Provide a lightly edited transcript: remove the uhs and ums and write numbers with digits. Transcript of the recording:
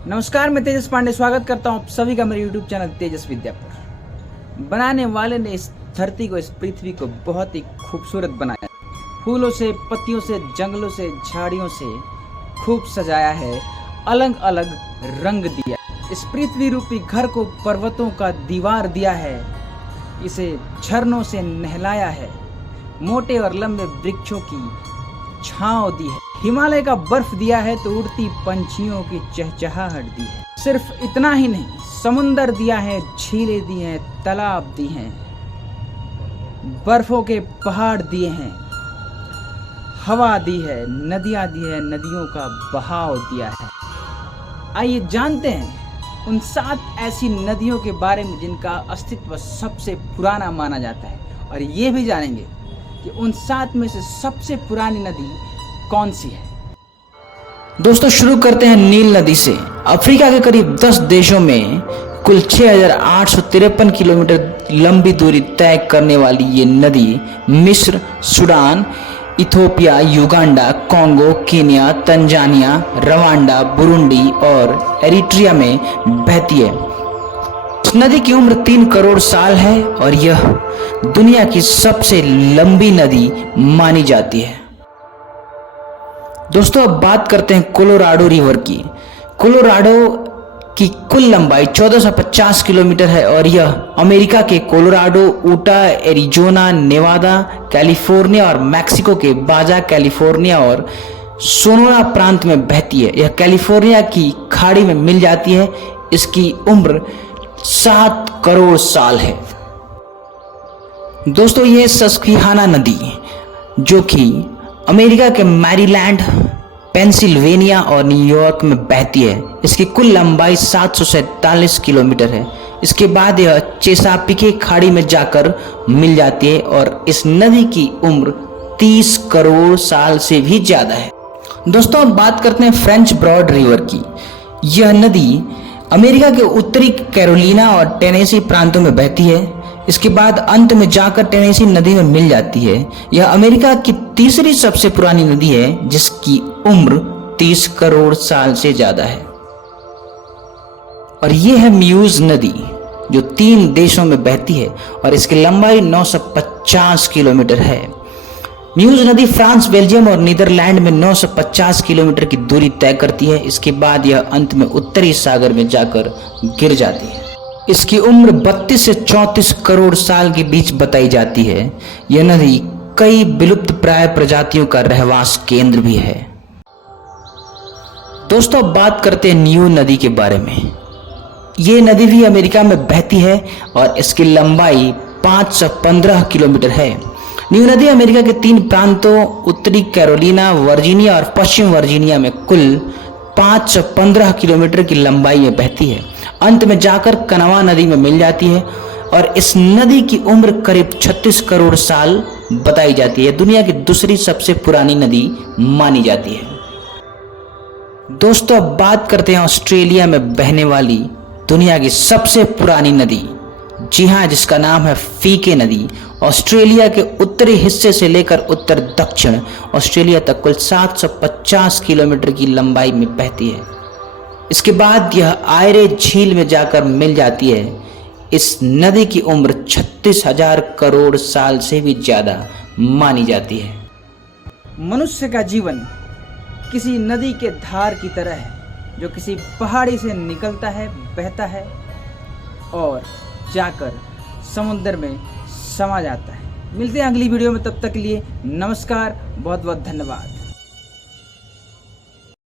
नमस्कार, मैं तेजस पांडे स्वागत करता हूं आप सभी का मेरे YouTube चैनल तेजस विद्यापुर। बनाने वाले ने इस धरती को, इस पृथ्वी को बहुत ही खूबसूरत बनाया। फूलों से, पत्तियों से, जंगलों से, झाड़ियों से खूब सजाया है, अलग अलग रंग दिया। इस पृथ्वी रूपी घर को पर्वतों का दीवार दिया है, इसे झरनों से नहलाया है, मोटे और लंबे वृक्षों की छांव दी है, हिमालय का बर्फ दिया है तो उड़ती पंछियों की चहचहाहट दी है। सिर्फ इतना ही नहीं, समुंदर दिया है, झीलें दी हैं, तालाब दी हैं, बर्फों के पहाड़ दिए हैं, हवा दी है, नदियां दी है, नदियों का बहाव दिया है। आइए जानते हैं उन 7 ऐसी नदियों के बारे में जिनका अस्तित्व सबसे पुराना माना जाता है, और ये भी जानेंगे कि उन 7 में से सबसे पुरानी नदी कौन सी है। दोस्तों, शुरू करते हैं नील नदी से। अफ्रीका के करीब 10 देशों में कुल 6,853 किलोमीटर लंबी दूरी तय करने वाली ये नदी मिस्र, Sudan, Ethiopia, Uganda, Congo, Kenya, Tanzania, Rwanda, Burundi और एरिट्रिया में बहती है। इस नदी की उम्र 3 करोड़ साल है और यह दुनिया की सबसे लंबी नदी मानी जाती है। दोस्तों, अब बात करते हैं कोलोराडो रिवर की। कोलोराडो की कुल लंबाई 1450 किलोमीटर है और यह अमेरिका के कोलोराडो, ऊटा, एरिजोना, नेवादा, कैलिफोर्निया और मैक्सिको के बाजा कैलिफोर्निया और सोनोरा प्रांत में बहती है। यह कैलिफोर्निया की खाड़ी में मिल जाती है। इसकी उम्र 7 करोड़ साल है। दोस्तों, यह सस्क्विहाना नदी जो कि अमेरिका के मैरीलैंड, पेंसिल्वेनिया और न्यूयॉर्क में बहती है। इसकी कुल लंबाई 747 किलोमीटर है। इसके बाद यह चेसापीके खाड़ी में जाकर मिल जाती है और इस नदी की उम्र 30 करोड़ साल से भी ज्यादा है। दोस्तों, अब बात करते हैं फ्रेंच ब्रॉड रिवर की। यह नदी अमेरिका के उत्तरी कैरोलिना और टेनेसी प्रांतों में बहती है। इसके बाद अंत में जाकर टेनेसी नदी में मिल जाती है। यह अमेरिका की तीसरी सबसे पुरानी नदी है जिसकी उम्र 30 करोड़ साल से ज्यादा है। और यह है म्यूज नदी जो 3 देशों में बहती है और इसकी लंबाई 950 किलोमीटर है। म्यूज नदी फ्रांस, बेल्जियम और नीदरलैंड में 950 किलोमीटर की दूरी तय करती है। इसके बाद यह अंत में उत्तरी सागर में जाकर गिर जाती है। इसकी उम्र 32 से 34 करोड़ साल के बीच बताई जाती है। यह नदी कई विलुप्त प्राय प्रजातियों का रहवास केंद्र भी है। दोस्तों, अब बात करते हैं न्यू नदी के बारे में। यह नदी भी अमेरिका में बहती है और इसकी लंबाई 515 किलोमीटर है। न्यू नदी अमेरिका के 3 प्रांतों उत्तरी कैरोलिना, वर्जीनिया और पश्चिम वर्जीनिया में कुल 515 किलोमीटर की लंबाई में बहती है। अंत में जाकर कनवा नदी में मिल जाती है और इस नदी की उम्र करीब 36 करोड़ साल बताई जाती है। दुनिया की दूसरी सबसे पुरानी नदी मानी जाती है। दोस्तों, अब बात करते हैं ऑस्ट्रेलिया में बहने वाली दुनिया की सबसे पुरानी नदी। जी हाँ, जिसका नाम है फीके नदी। ऑस्ट्रेलिया के उत्तरी हिस्से से लेकर उत्तर दक्षिण ऑस्ट्रेलिया तक कुल 750 किलोमीटर की लंबाई में बहती है। इसके बाद यह आयरे झील में जाकर मिल जाती है। इस नदी की उम्र 36,000 करोड़ साल से भी ज्यादा मानी जाती है। मनुष्य का जीवन किसी नदी के धार की तरह है जो किसी पहाड़ी से निकलता है, बहता है और जाकर समुद्र में समा जाता है। मिलते हैं अगली वीडियो में, तब तक के लिए नमस्कार, बहुत बहुत धन्यवाद।